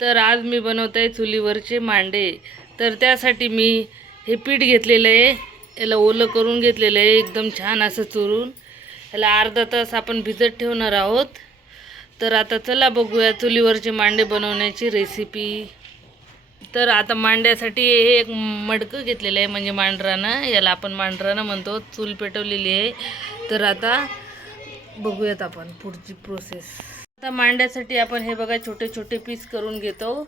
तर आज मी बनवत आहे चुलीवरचे मांडे. तर त्यासाठी मी हे पीठ घेतलेलं आहे, याला ओलं करून घेतलेलं आहे एकदम छान असं चुरून. याला अर्धा तास आपण भिजत ठेवणार आहोत. तर आता चला बघूया चुलीवरचे मांडे बनवण्याची रेसिपी. तर आता मांड्यासाठी हे एक मडकं घेतलेलं आहे, म्हणजे मांडरानं, याला आपण मांडरानं म्हणतो. चूल पेटवलेली आहे. तर आता बघूयात आपण पुढची प्रोसेस. आता मांड्यासाठी आपण हे बघा छोटे छोटे पीस करून घेतो.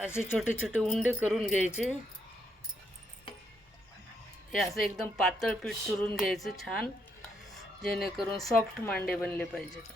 असे छोटे छोटे उंडे करून घ्यायचे. हे असं एकदम पातळ पीठ चुरून घ्यायचं छान, जेणेकरून सॉफ्ट मांडे बनले पाहिजेत.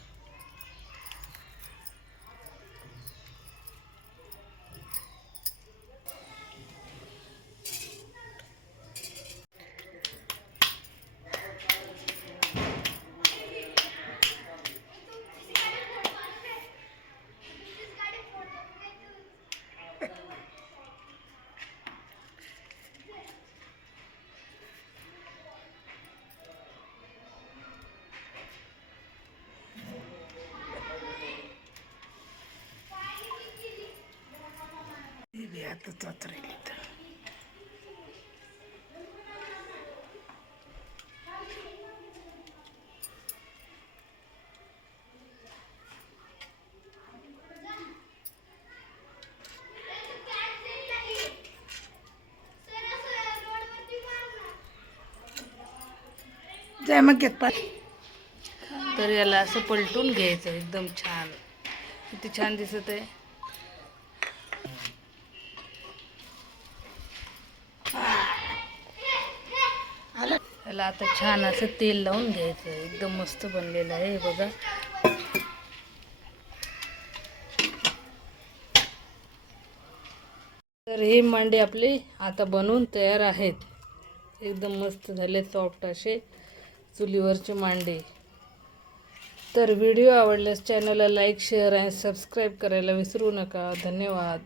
तर याला असं पलटून घ्यायचं एकदम छान. किती छान दिसत आहे. याला आता छान असं तेल लावून घ्यायचं. एकदम मस्त बनलेलं आहे हे बघा. तर हे मांडे आपले आता बनवून तयार आहेत. एकदम मस्त झाले, सॉफ्ट असे चुलीवरचे मांडे. तर व्हिडिओ आवडल्यास चॅनलला लाईक, शेअर आणि सबस्क्राईब करायला विसरू नका. धन्यवाद.